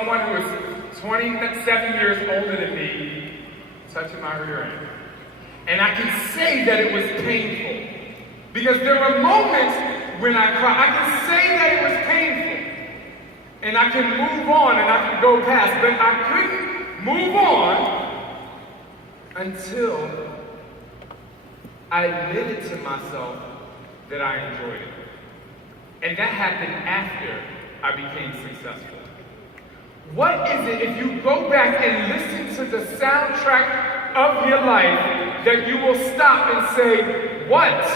Someone who is 27 years older than me touching my rear end. And I can say that it was painful. Because there were moments when I cried. I can say that it was painful. And I can move on and I can go past. But I couldn't move on until I admitted to myself that I enjoyed it. And that happened after I became successful. What is it, if you go back and listen to the soundtrack of your life, that you will stop and say, what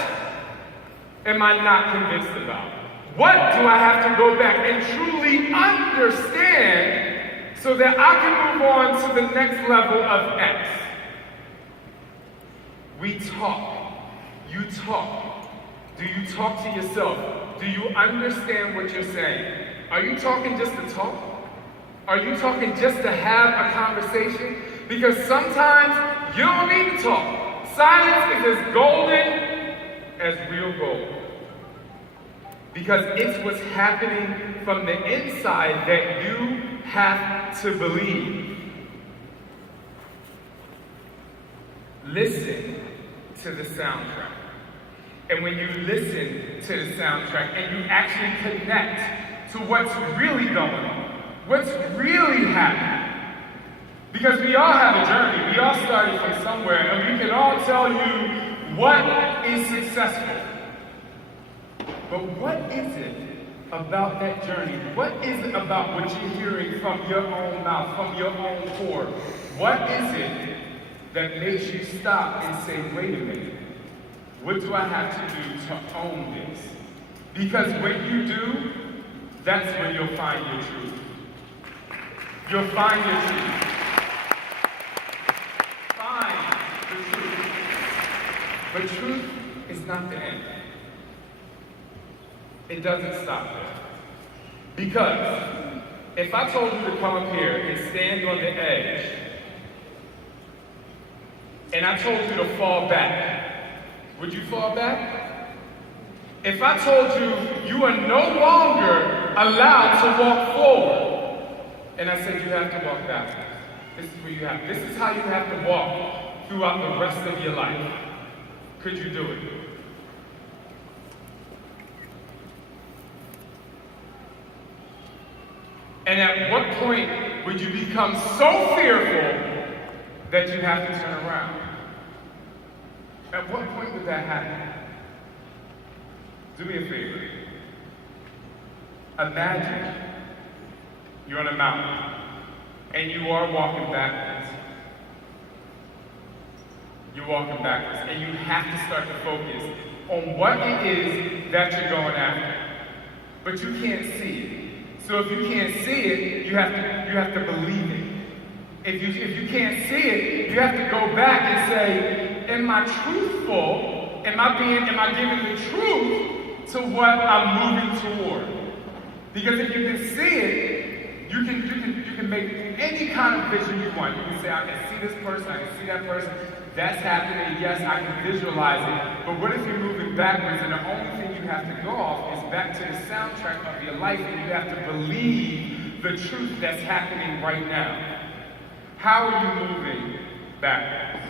am I not convinced about? What do I have to go back and truly understand so that I can move on to the next level of X? We talk. You talk. Do you talk to yourself? Do you understand what you're saying? Are you talking just to talk? Are you talking just to have a conversation? Because sometimes you don't need to talk. Silence is as golden as real gold. Because it's what's happening from the inside that you have to believe. Listen to the soundtrack. And when you listen to the soundtrack and you actually connect to what's really going on, what's really happening? Because we all have a journey. We all started from somewhere, and we can all tell you what is successful. But what is it about that journey? What is it about what you're hearing from your own mouth, from your own core? What is it that makes you stop and say, wait a minute, what do I have to do to own this? Because when you do, that's when you'll find your truth. You'll find your truth. Find the truth. But truth is not the end. It doesn't stop there. Because if I told you to come up here and stand on the edge, and I told you to fall back, would you fall back? If I told you you are no longer allowed to walk forward, and I said you have to walk backwards. This is how you have to walk throughout the rest of your life. Could you do it? And at what point would you become so fearful that you have to turn around? At what point would that happen? Do me a favor. Imagine you're on a mountain, and you are walking backwards. You're walking backwards, and you have to start to focus on what it is that you're going after. But you can't see it. So if you can't see it, you have to believe it. If you can't see it, you have to go back and say, am I truthful? Am I giving the truth to what I'm moving toward? Because if you can see it, you can make any kind of vision you want. You can say, I can see this person, I can see that person. That's happening, yes, I can visualize it. But what if you're moving backwards and the only thing you have to go off is back to the soundtrack of your life, and you have to believe the truth that's happening right now? How are you moving backwards?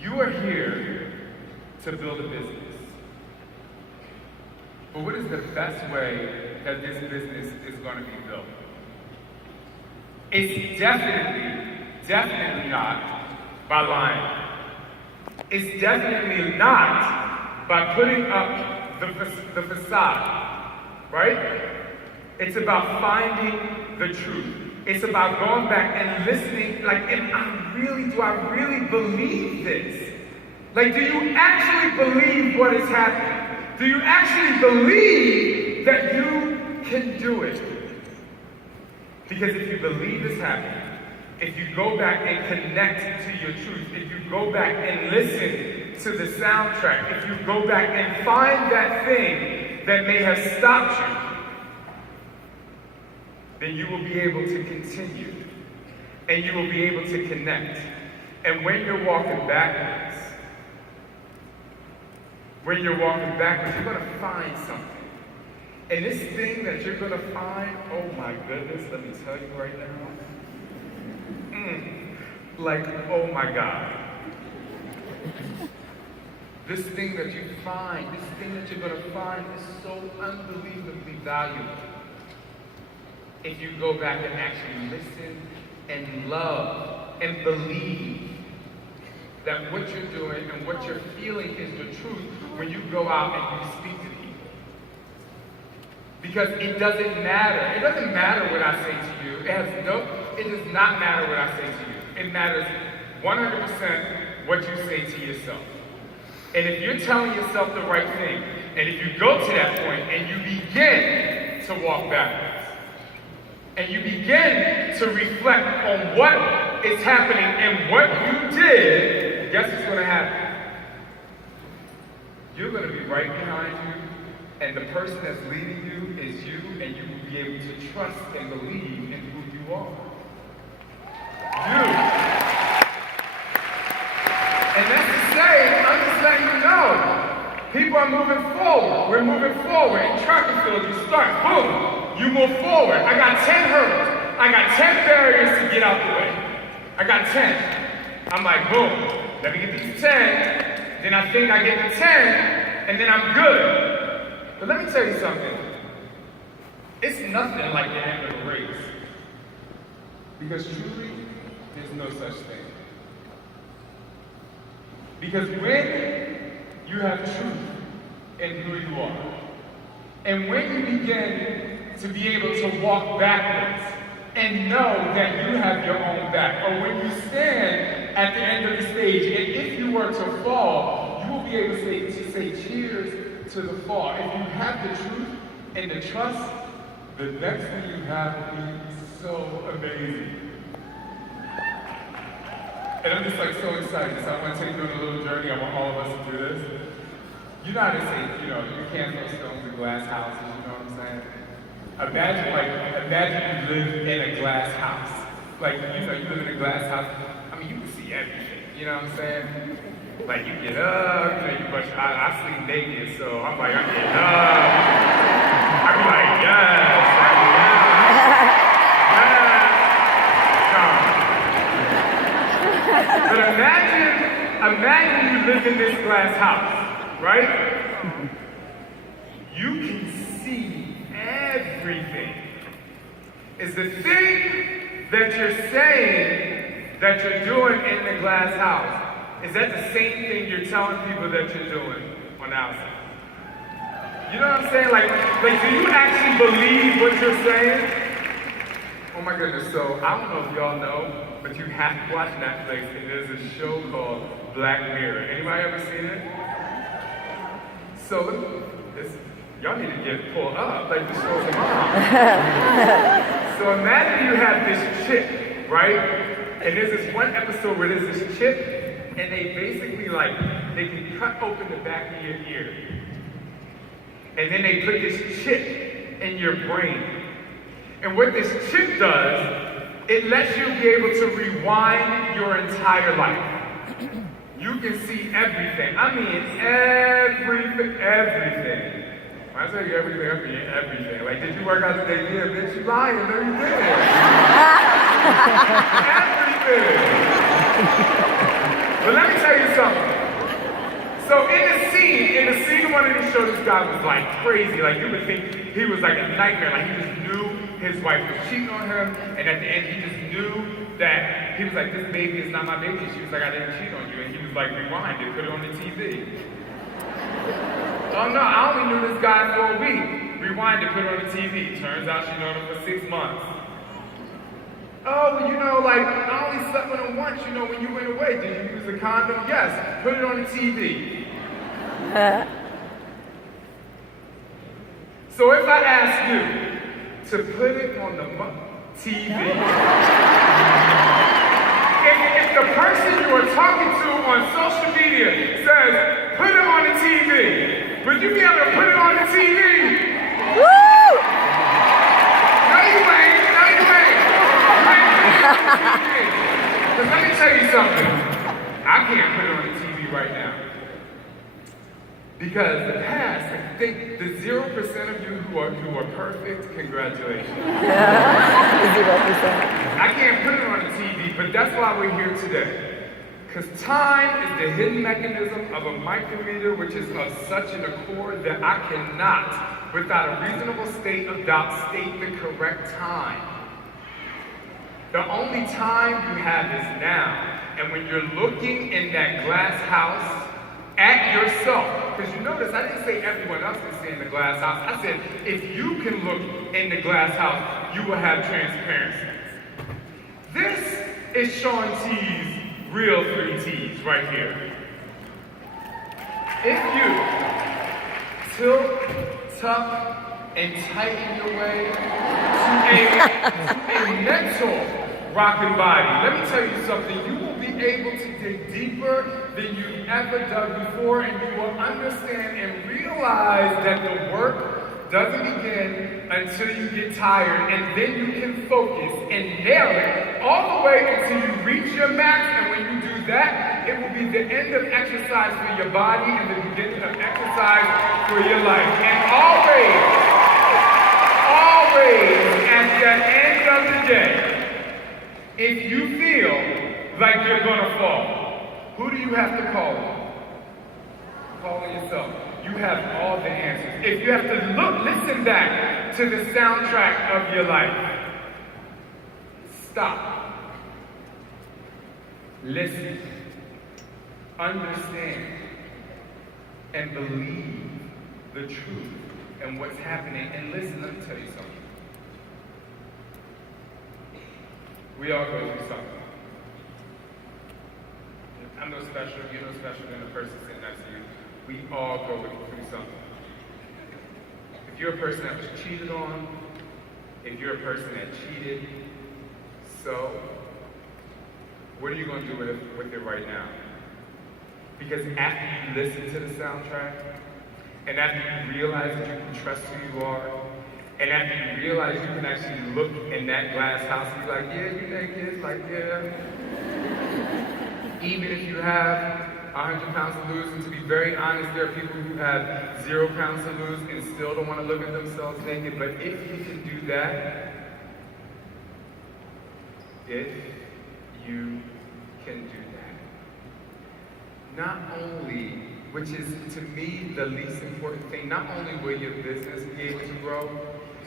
You are here to build a business. But what is the best way that this business is going to be built? It's definitely not by lying. It's definitely not by putting up the facade, right? It's about finding the truth. It's about going back and listening, like, do I really believe this? Like, do you actually believe what is happening? Do you actually believe that you can do it? Because if you believe it's happening, if you go back and connect to your truth, if you go back and listen to the soundtrack, if you go back and find that thing that may have stopped you, then you will be able to continue, and you will be able to connect. And when you're walking backwards, when you're walking backwards, you're going to find something. And this thing that you're going to find, oh my goodness, let me tell you right now. Like, oh my God. This thing that you find, this thing that you're going to find is so unbelievably valuable. If you go back and actually listen and love and believe that what you're doing and what you're feeling is the truth when you go out and you speak to people. Because it doesn't matter. It doesn't matter what I say to you. It does not matter what I say to you. It matters 100% what you say to yourself. And if you're telling yourself the right thing, and if you go to that point and you begin to walk backwards, and you begin to reflect on what is happening and what you did, guess what's going to happen? You're going to be right behind you, and the person that's leading you is you, and you will be able to trust and believe in who you are. You. And that's to say, I'm just letting you know, people are moving forward. We're moving forward. In track and field, you start, boom, you move forward. I got 10 hurdles. I got 10 barriers to get out the way. I got 10. I'm like, boom, let me get these 10. Then I think I get the 10, and then I'm good. But let me tell you something. It's nothing like the end of a race. Because truly, there's no such thing. Because when you have truth in who you are, and when you begin to be able to walk backwards and know that you have your own back, or when you stand at the end of the stage, and if you were to fall, you will be able to say cheers to the fall. If you have the truth and the trust, the next thing you have will be so amazing. And I'm just like so excited. So I want to take you on a little journey. I want all of us to do this. You know how to say, you can't throw stones in glass houses, you know what I'm saying? Imagine you live in a glass house. Like, you live in a glass house. I mean, you can see everything, you know what I'm saying? Like, you get up, you brush your eyes. I sleep naked, so I'm like, I'm getting up. I be like, yes, But imagine you live in this glass house, right? You can see everything. Is the thing that you're saying that you're doing in the glass house, is that the same thing you're telling people that you're doing on the outside? You know what I'm saying? Like, do you actually believe what you're saying? Oh my goodness, so I don't know if y'all know, but you have to watch Netflix, and there's a show called Black Mirror. Anybody ever seen it? So, y'all need to get pulled up, like the show's on. So imagine you have this chip, right? And there's this one episode where there's this chip, and they basically they can cut open the back of your ear. And then they put this chip in your brain. And what this chip does, it lets you be able to rewind your entire life. You can see everything. I mean, everything. When I tell you everything, I mean everything. Like, did you work out today? Yeah, bitch, you lying. No, you didn't. Everything. But let me tell you something. So in the scene of one of these shows, this guy was like crazy. Like, you would think he was like a nightmare. Like, he just knew his wife was cheating on him, and at the end he just knew that he was like, this baby is not my baby. She was like, I didn't cheat on you. And he was like, rewind it, put it on the TV. Oh no, I only knew this guy for a week. Rewind it, put it on the TV. Turns out she known him for 6 months. Oh, well, I only slept with him once, when you went away. Did you use a condom? Yes, put it on the TV. So if I ask you to put it on the TV, if the person you are talking to on social media says, put it on the TV, would you be able to put it on the TV? Woo! No, you ain't. Because let me tell you something. I can't put it on the TV right now. Because the past, I think the 0% of you who are perfect, congratulations. 0%. I can't put it on the TV, but that's why we're here today. Because time is the hidden mechanism of a micrometer which is of such an accord that I cannot, without a reasonable state of doubt, state the correct time. The only time you have is now. And when you're looking in that glass house at yourself, because you notice I didn't say everyone else can see in the glass house. I said, if you can look in the glass house, you will have transparency. This is Shaun T's real 3 T's right here. If you tilt, tuck, and tighten your way to a mental rocking body, let me tell you something. You will be able to dig deeper than you've ever dug before, and you will understand and realize that the work doesn't begin until you get tired, and then you can focus and nail it all the way until you reach your max. And when you do that, it will be the end of exercise for your body and the beginning of exercise for your life. And always, at the end of the day, if you feel like you're gonna fall, who do you have to call on? Call on yourself. You have all the answers. If you have to listen back to the soundtrack of your life, stop. Listen. Understand. And believe the truth and what's happening. And listen, let me tell you something. We all go through something. I'm no special, you're no special than the person sitting next to you. We all go through something. If you're a person that was cheated on, if you're a person that cheated, so what are you going to do with it right now? Because after you listen to the soundtrack, and after you realize that you can trust who you are, and after you realize you can actually look in that glass house and be like, yeah, you naked, like, yeah. Even if you have 100 pounds to lose, and to be very honest, there are people who have 0 pounds to lose and still don't want to look at themselves naked. But if you can do that, if you can do that, not only, which is to me the least important thing, not only will your business be able to grow,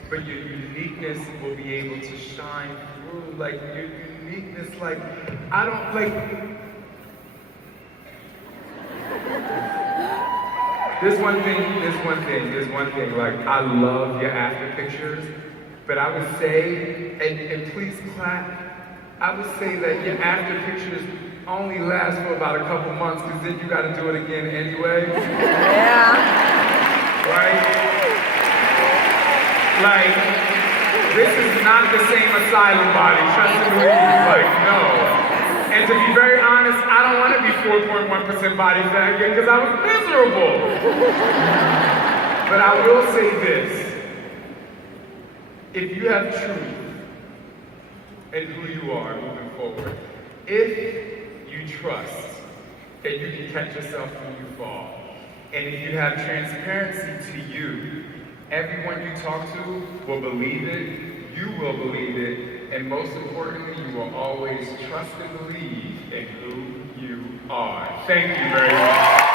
but your uniqueness will be able to shine through. Like your uniqueness, like, I don't, like, There's one thing, like, I love your after pictures, but I would say, and please clap, I would say that your after pictures only last for about a couple months, because then you gotta do it again anyway. Yeah. Right? Like, this is not the same asylum body, trust me, like, no. And to be very honest, I don't want to be 4.1% body fat again because I was miserable. But I will say this. If you have truth in who you are moving forward, if you trust that you can catch yourself when you fall, and if you have transparency to you, everyone you talk to will believe it, you will believe it, and most importantly, you will always trust and believe in who you are. Thank you very much.